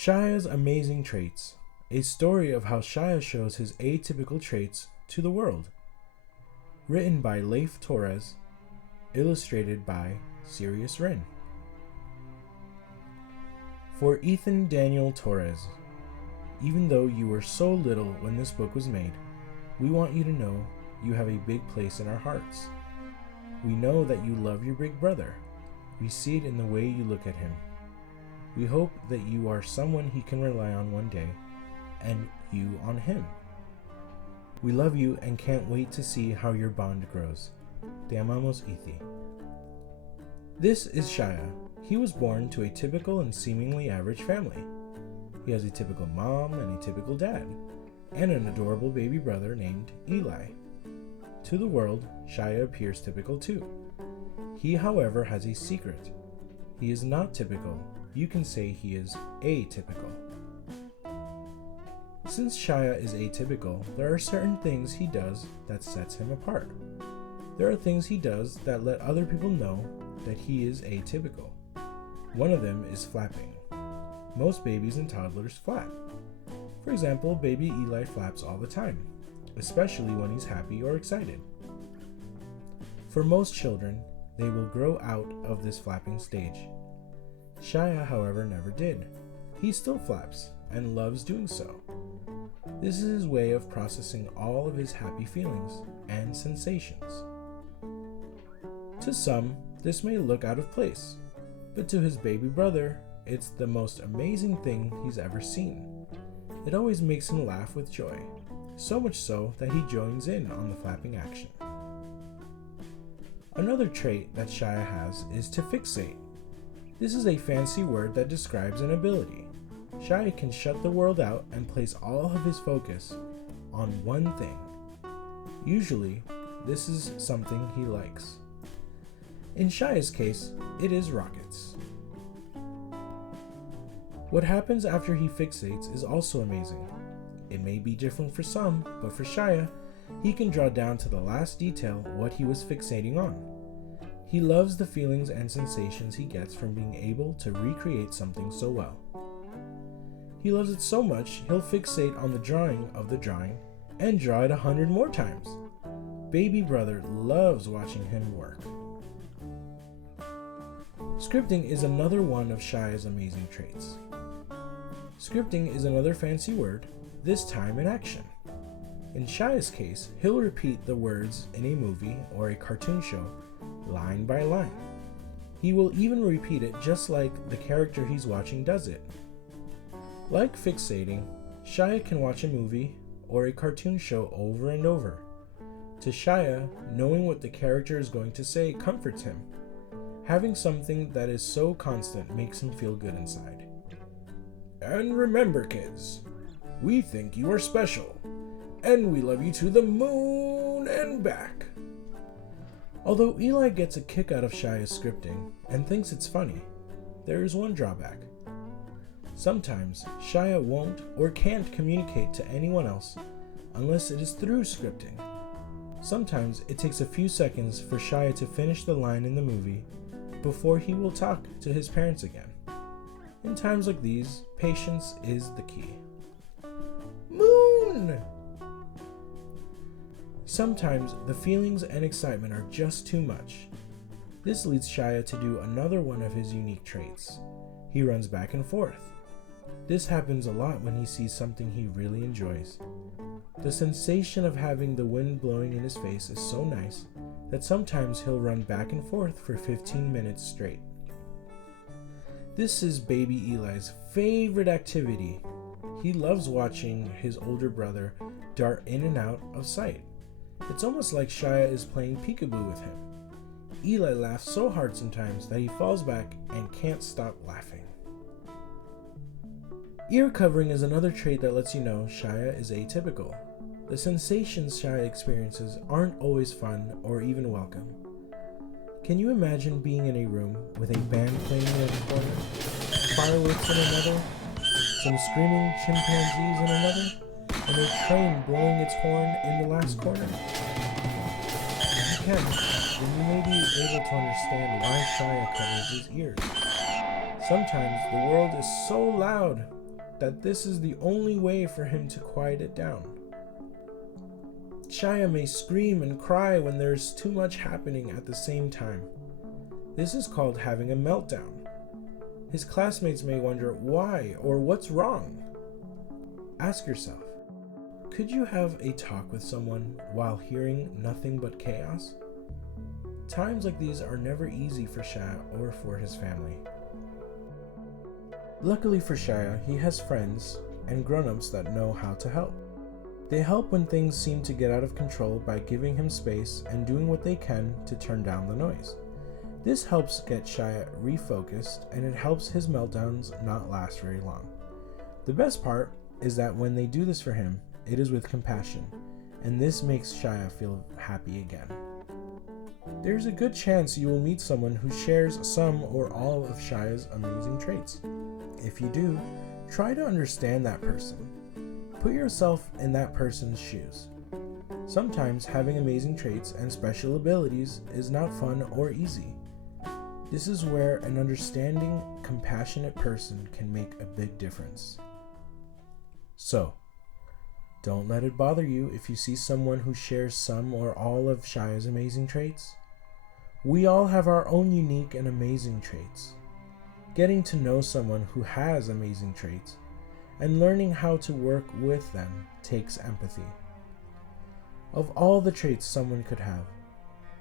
Shia's amazing traits. A story of how Shia shows his atypical traits to the world. Written by Leif Torres. Illustrated by Sirius Wren. For Ethan Daniel Torres. Even though you were so little when this book was made, we want you to know you have a big place in our hearts. We know that you love your big brother. We see it in the way you look at him. We hope that you are someone he can rely on one day, and you on him. We love you and can't wait to see how your bond grows. Te amamos, Ithi. This is Shia. He was born to a typical and seemingly average family. He has a typical mom and a typical dad, and an adorable baby brother named Eli. To the world, Shia appears typical too. He, however, has a secret. He is not typical. You can say he is atypical. Since Shia is atypical, there are certain things he does that sets him apart. There are things he does that let other people know that he is atypical. One of them is flapping. Most babies and toddlers flap. For example, baby Eli flaps all the time, especially when he's happy or excited. For most children, they will grow out of this flapping stage. Shia, however, never did. He still flaps and loves doing so. This is his way of processing all of his happy feelings and sensations. To some, this may look out of place, but to his baby brother, it's the most amazing thing he's ever seen. It always makes him laugh with joy, so much so that he joins in on the flapping action. Another trait that Shia has is to fixate. This is a fancy word that describes an ability. Shia can shut the world out and place all of his focus on one thing. Usually, this is something he likes. In Shia's case, it is rockets. What happens after he fixates is also amazing. It may be different for some, but for Shia, he can draw down to the last detail what he was fixating on. He loves the feelings and sensations he gets from being able to recreate something so well. He loves it so much, he'll fixate on the drawing of the drawing and draw it 100 more times. Baby brother loves watching him work. Scripting is another one of Shia's amazing traits. Scripting is another fancy word, this time in action. In Shia's case, he'll repeat the words in a movie or a cartoon show, line by line. He will even repeat it just like the character he's watching does it. Like fixating, Shia can watch a movie or a cartoon show over and over. To Shia, knowing what the character is going to say comforts him. Having something that is so constant makes him feel good inside. And remember, kids, we think you are special, and we love you to the moon and back. Although Eli gets a kick out of Shia's scripting and thinks it's funny, there is one drawback. Sometimes Shia won't or can't communicate to anyone else unless it is through scripting. Sometimes it takes a few seconds for Shia to finish the line in the movie before he will talk to his parents again. In times like these, patience is the key. Moon! Sometimes the feelings and excitement are just too much. This leads Shia to do another one of his unique traits. He runs back and forth. This happens a lot when he sees something he really enjoys. The sensation of having the wind blowing in his face is so nice that sometimes he'll run back and forth for 15 minutes straight. This is baby Eli's favorite activity. He loves watching his older brother dart in and out of sight. It's almost like Shia is playing peekaboo with him. Eli laughs so hard sometimes that he falls back and can't stop laughing. Ear covering is another trait that lets you know Shia is atypical. The sensations Shia experiences aren't always fun or even welcome. Can you imagine being in a room with a band playing in one corner, fireworks in another, some screaming chimpanzees in another, and a train blowing its horn in the last corner? If you can, then you may be able to understand why Shia covers his ears. Sometimes the world is so loud, that this is the only way for him to quiet it down. Shia may scream and cry when there's too much happening at the same time. This is called having a meltdown. His classmates may wonder why or what's wrong. Ask yourself, could you have a talk with someone while hearing nothing but chaos? Times like these are never easy for Shia or for his family. Luckily for Shia, he has friends and grown-ups that know how to help. They help when things seem to get out of control by giving him space and doing what they can to turn down the noise. This helps get Shia refocused, and it helps his meltdowns not last very long. The best part is that when they do this for him, it is with compassion, and this makes Shia feel happy again. There's a good chance you will meet someone who shares some or all of Shia's amazing traits. If you do, try to understand that person. Put yourself in that person's shoes. Sometimes having amazing traits and special abilities is not fun or easy. This is where an understanding, compassionate person can make a big difference. So, don't let it bother you if you see someone who shares some or all of Shia's amazing traits. We all have our own unique and amazing traits. Getting to know someone who has amazing traits and learning how to work with them takes empathy. Of all the traits someone could have,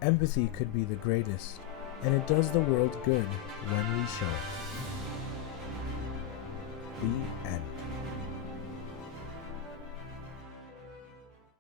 empathy could be the greatest, and it does the world good when we show it.